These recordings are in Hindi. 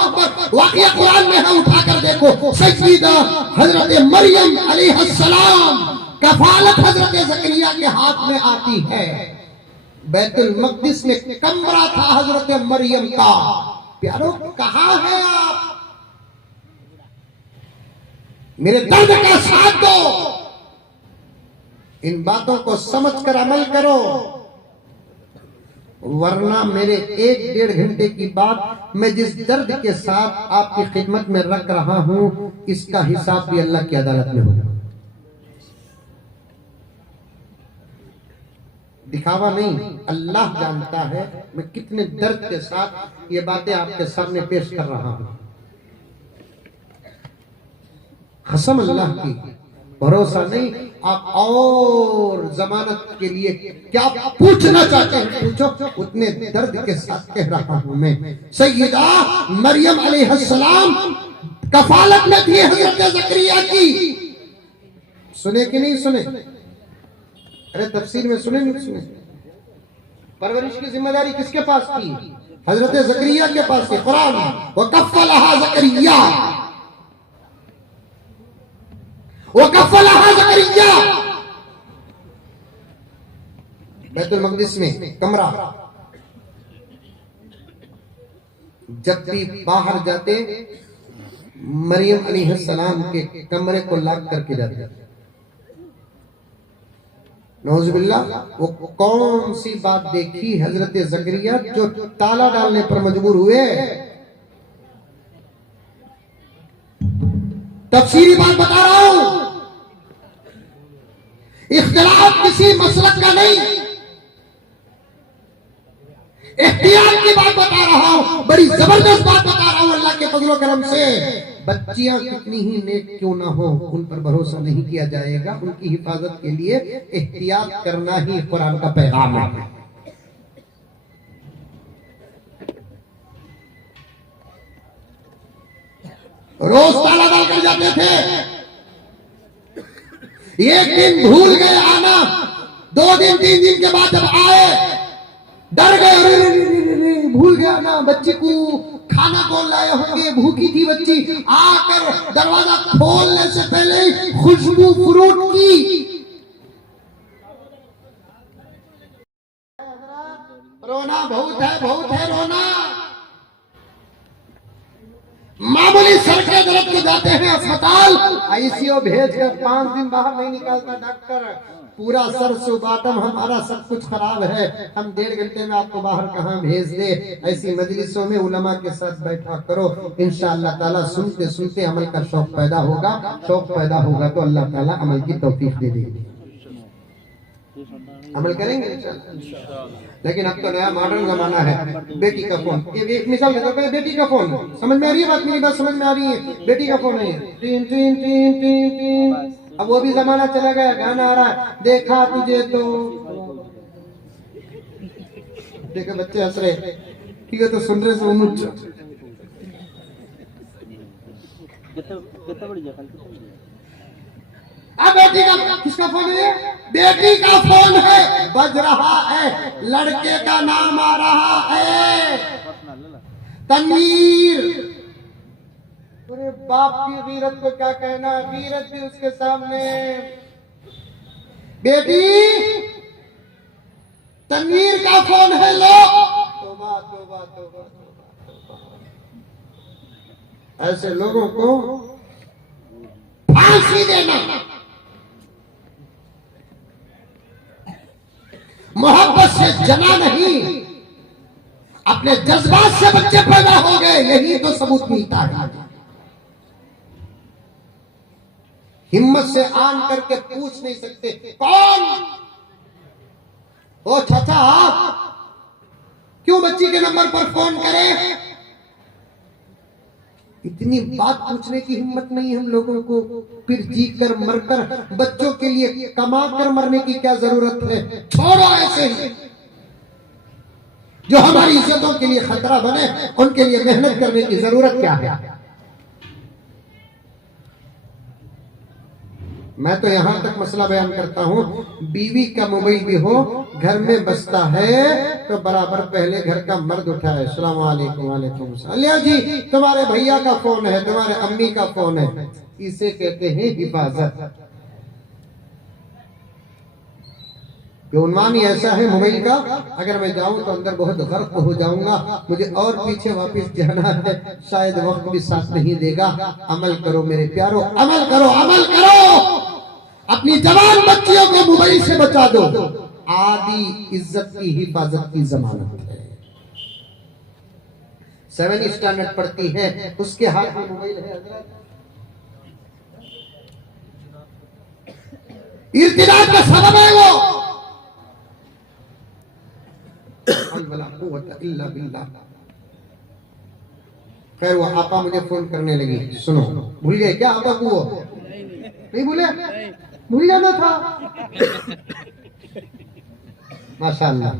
अकबर, वाक़या कुरान में है, उठा कर देखो। सैयदा हजरत मरियम अलैहिस्सलाम, कफालत हजरत ज़करिया के हाथ में आती है। बैतुल मक़दिस में कमरा था हजरत मरियम का। प्यारो, कहां है आप? मेरे दर्द का साथ दो, इन बातों को समझकर अमल करो, वरना मेरे 1-1.5 घंटे की बात मैं जिस दर्द के साथ आपकी खिदमत में रख रहा हूं, इसका हिसाब भी अल्लाह की अदालत में होगा। दिखावा नहीं, अल्लाह जानता है मैं कितने दर्द के साथ ये बातें आपके सामने पेश कर रहा हूं। कसम अल्लाह की, भरोसा नहीं। आप और जमानत के लिए क्या पूछना चाहते हैं पूछो, उतने दर्द के साथ कह रहा हूं मैं। सैयदा मरियम अलैहिस्सलाम कफालत में थी हजरत ज़करिया की। सुने कि नहीं सुने? अरे तफसीर में सुने नहीं सुने? परवरिश की जिम्मेदारी किसके पास थी? हजरत ज़करिया के पास थी। कुरान व कफ़लहा ज़करिया, वकफ़लहा ज़करिया। बैतुल मक़दिस में कमरा, जब भी बाहर जाते मरियम अलैहिस्सलाम के कमरे को लॉक करके जाते। नौजुबिल्लाह, वो कौन सी बात देखी हजरत ज़करिया जो ताला डालने पर मजबूर हुए? तफसीरी बात बता रहा हूं, इख्तिलाफ किसी मसलक का नहीं, इख्तियार की बात बता रहा हूं, बड़ी जबरदस्त बात बता रहा हूं। अल्लाह के फजल व करम से बच्चियां कितनी ही नेक क्यों ना हो, उन पर भरोसा नहीं किया जाएगा। उनकी हिफाजत के लिए एहतियात करना ही कुरान का पैगाम है। रोज ताला डाल कर जाते थे, एक दिन भूल गए आना, 2 दिन 3 दिन के बाद जब आए डर गए, अरे भूल गया ना, बच्ची को खाना कौन लाए होंगे, भूखी थी बच्ची। आकर दरवाजा खोलने से पहले ही खुशबू फ्रूट की। रोना बहुत है रोना। मामूली सरकरे दर्द के जाते हैं अस्पताल, आईसीयू भेज कर 5 दिन बाहर नहीं निकालता डॉक्टर। पूरा सर से बाटम हमारा सब कुछ खराब है, हम 1.5 घंटे में आपको बाहर कहाँ भेज दे। ऐसी मजलिसों में उलमा के साथ बैठा करो, इंशाअल्लाह ताला सुनते सुनते अमल का शौक पैदा होगा। शौक पैदा होगा तो अल्लाह ताला अमल की तौफीक दे देगी। अमल करेंगे इंशाअल्लाह। लेकिन अब तो नया मॉडर्न जमाना है। बेटी का फोन, ये एक मिसाल देता हूं, बेटी का फोन, समझ में आ रही है बात? मेरी बात समझ में आ रही है? बेटी का फोन है, tin tin tin tin tin. अब वो भी जमाना चला गया, गाना आ रहा है, देखा तुझे तो, देखो बच्चे हंस रहे, ठीक है तो सुन रहे से अब बेटी का, किसका फोन है? बेटी का फोन है, बज रहा है, लड़के का नाम आ रहा है, तनवीर। पूरे बाप की गीरत को क्या कहना, गीरत भी उसके सामने। बेटी, तनवीर का फोन है, लो। तौबा तौबा तौबा तौबा। ऐसे लोगों को फांसी देना, मोहब्बत से जना नहीं, अपने जज्बात से बच्चे पैदा हो गए, यही तो सबूत मिलता है। हिम्मत से आन करके पूछ नहीं सकते कौन ओ चाचा आप क्यों बच्ची के नंबर पर फोन करें? इतनी बात पूछने की हिम्मत नहीं हम लोगों को। फिर जी कर मरकर बच्चों के लिए कमा कर मरने की क्या जरूरत है? छोड़ो ऐसे ही, जो हमारी इज्जतों के लिए खतरा बने उनके लिए मेहनत करने की जरूरत क्या है? मैं तो यहाँ तक मसला बयान करता हूँ, बीवी का मोबाइल भी हो, घर में बसता है तो बराबर पहले घर का मर्द उठाए, अस्सलाम वालेकुम। वालेकुम सलाम जी, तुम्हारे भैया का फोन है, तुम्हारे अम्मी का फोन है, इसे कहते हैं हिफाजत। उन्वान ही ऐसा है मोबाइल का, अगर मैं जाऊं तो अंदर बहुत गर्क हो जाऊंगा, मुझे और पीछे वापस जाना है, शायद वक्त भी साथ नहीं देगा। अमल करो मेरे प्यारो, अमल करो, अमल करो। अपनी जवान बच्चियों को मोबाइल से बचा दो, आदि इज्जत की हिफाजत की जमानत है। 7 स्टैंडर्ड पढ़ती है, उसके हाथ में मोबाइल है, इर्तिदाद का सबब है वो। खैर वो आपा मुझे फोन करने लगी, सुनो भूल गए क्या आपा को? नहीं भूले, भूल जाना था। माशाअल्लाह,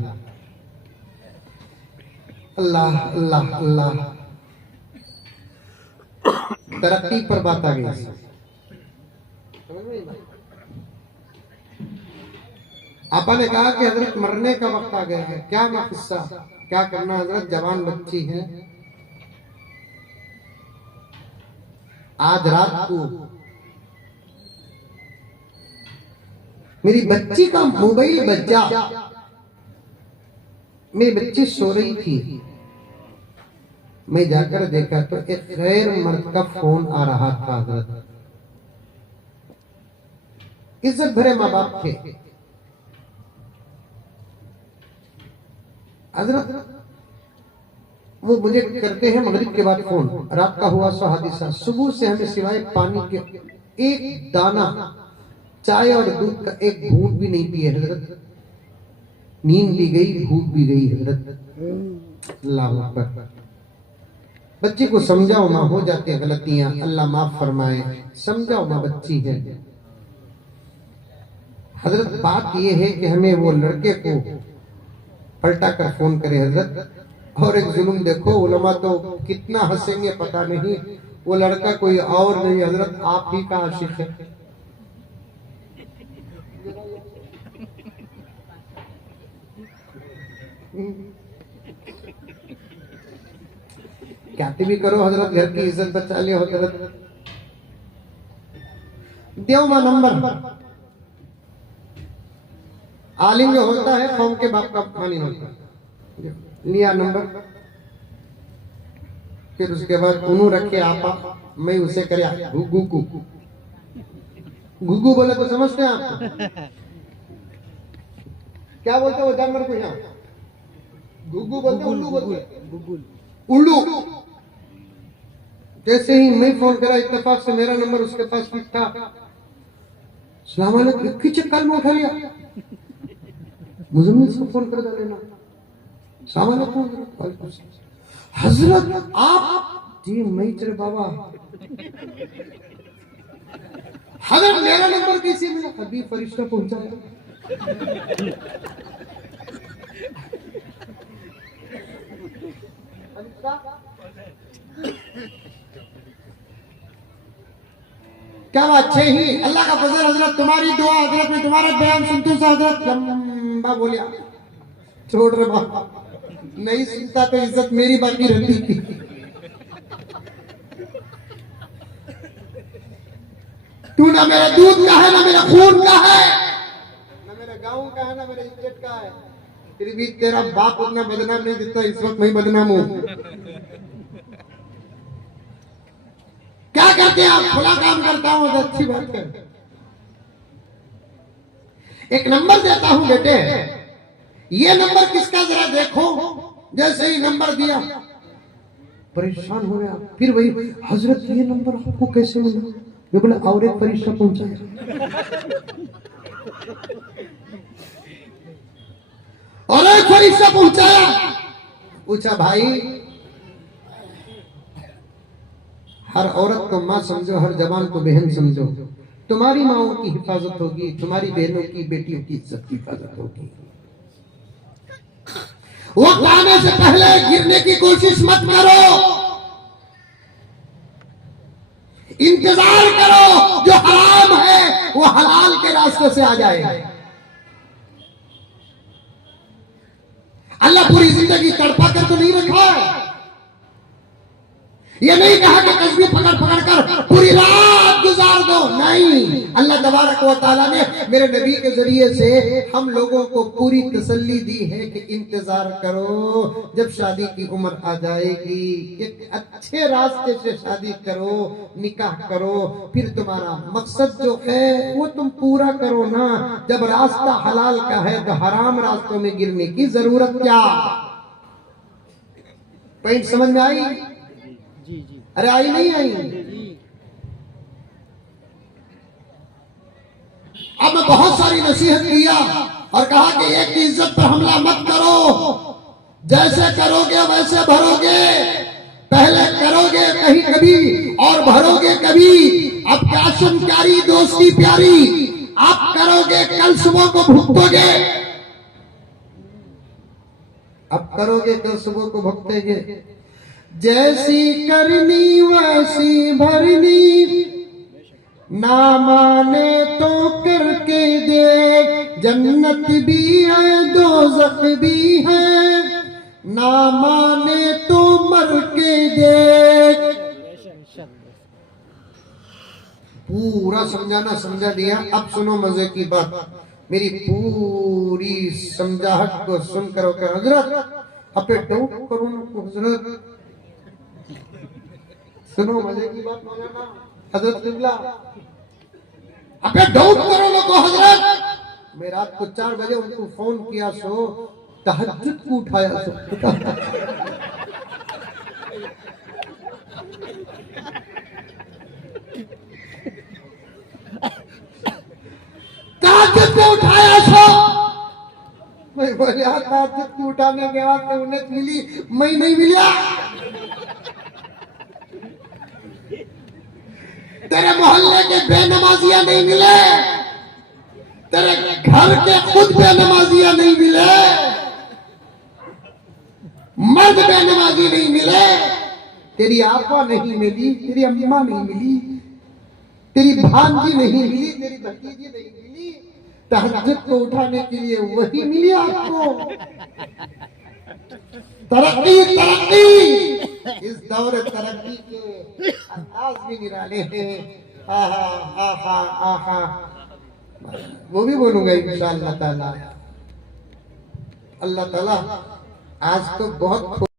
अल्लाह अल्लाह अल्लाह, तरक्की पर बात आ गई। आपा ने कहा कि हजरत मरने का वक्त आ गया है, क्या ना किस्सा, क्या करना हजरत, जवान बच्ची है। आज रात को मेरी बच्ची का मोबाइल बजा, मेरी बच्ची सो रही थी, मैं जाकर देखा तो एक गैर मर्द का फोन आ रहा था। हजरत इज्जत भरे माँ बाप थे, हजरत वो मुझे करते हैं मगरिब के बाद फोन, रात का हुआ सो हादिसा, सुबह से हमें सिवाय पानी के एक दाना, चाय और दूध का एक घूंट भी नहीं पिए हजरत। नींद भी गई, भूख भी गई हजरत। अल्लाह अकबर। बच्ची को समझाओ माँ, हो जाती है गलतियां, अल्लाह माफ फरमाए, समझाओ माँ, बच्ची है। हजरत बात यह है कि हमें वो लड़के को पलटा कर फोन करे हजरत। और एक जुल्म देखो, उलमा तो कितना हंसेंगे पता नहीं, वो लड़का कोई और नहीं हजरत, आप ही का आशिक है। क्या भी करो हजरत, घर की इज्जत बचा लियो हजरत। देव मां नंबर, आलिम जो होता है कौम के बाप का मानी होता है, लिया नंबर, फिर उसके बाद उन्हों रखे आपा, मैं उसे करे गुगू को, गुगू बोले तो समझते हैं आप क्या बोलते हो जानवर को? यहाँ गुगू बोलते, उल्लू बोलते, उल्लू। जैसे ही मैं फोन करा, इत्तेफाक से मेरा नंबर उसके पास भी था, सलाम अलैकुम की चक्कर में उठा लिया, मुजम्मिल को फोन कर देना, सलाम अलैकुम हजरत आप जी, मैं तेरे बाबा, हजरत मेरा नंबर कैसे मिला? अभी फरिश्ता पहुंचा है। क्या बात है ही, अल्लाह का फजल हजरत, तुम्हारी दुआ हजरत, में तुम्हारा बयान सुनते से हजरत लंबा बोलिया, छोड़ रे बाबा, नहीं सुनता तो इज्जत मेरी बाकी रहती थी। तू ना मेरे दूध का है, ना मेरा खून का है, ना मेरे गांव का है, ना मेरे इज्जत का है, फिर भी तेरा बाप उतना बदनाम नहीं देता, इस वक्त मैं बदनाम हूं। क्या करते हैं आप? खुला काम करता हूं, तो अच्छी बात है। एक नंबर देता हूं बेटे, ये नंबर किसका जरा देखो। जैसे ही नंबर दिया परेशान हो गया, फिर वही हजरत ये नंबर आपको कैसे मिला? मैं बोला और एक फरिश्ता पहुंचा। और एक फरिश्ता पहुंचाया, पूछा भाई, हर औरत को माँ समझो, हर जवान को बहन समझो, तुम्हारी माओं की हिफाजत होगी, तुम्हारी बहनों की, बेटियों की इज्जत की हिफाजत होगी। वो आने से पहले गिरने की कोशिश मत करो। इंतजार करो, जो हराम है वो हलाल के रास्ते से आ जाएगा। अल्लाह पूरी जिंदगी तड़पा कर तो नहीं रखा है। ये नहीं कहा कि तस्बीह पकड़ पकड़ कर पूरी रात गुजार दो, नहीं। अल्लाह तबारक व तआला ने मेरे नबी के जरिए से हम लोगों को पूरी तसल्ली दी है कि इंतजार करो, जब शादी की उम्र आ जाएगी एक अच्छे रास्ते से शादी करो, निकाह करो, फिर तुम्हारा मकसद जो है वो तुम पूरा करो ना। जब रास्ता हलाल का है तो हराम रास्तों में गिरने की जरूरत क्या। पॉइंट समझ में आई? अरे आई नहीं आई? अब मैं बहुत सारी नसीहत किया और कहा कि एक की इज्जत पर हमला मत करो, जैसे करोगे वैसे भरोगे, पहले करोगे कहीं कभी और भरोगे कभी। अब पैशन प्यारी, दोस्ती प्यारी, आप करोगे कल सुबह को भुगतोगे। अब करोगे कल सुबह को भुगतेगे। जैसी करनी वैसी भरनी, ना माने तो करके दे। जन्नत भी है दोज़ख भी है, ना माने तो मर के दे। पूरा समझाना समझा दिया। अब सुनो मजे की बात, मेरी पूरी समझाहट को सुनकर होकर हजरत अपने डाउट करो ना हजरत, सुनो मजे की बात मौलाना हजरत किबला, अपने डाउट करो लोगो हजरत। मैं रात को 4 बजे उनको फोन किया सो तहज्जुद को उठाया सो। तहज्जुद को उठाया सो। मैं बोले तहज्जुद को उठाने के बाद उन्हें मिली, मैं नहीं मिला। तेरे मोहल्ले के बेनमाजियां नहीं मिले, तेरे घर के खुद बेनमाजियां नहीं मिले, मर्द बेनमाजी नहीं मिले, तेरी आपा नहीं मिली, तेरी अम्मा नहीं मिली, तेरी भांजी नहीं मिली, तेरी भतीजी नहीं मिली। तहज्जुद को उठाने के लिए वही मिली आपको। तरक्की तरक्की, इस दौर तरक्की के अंदाज भी निराले हैं। आहा आहा आहा, वो भी बोलूंगा इंशाअल्लाह ताला। अल्लाह ताला आज तो बहुत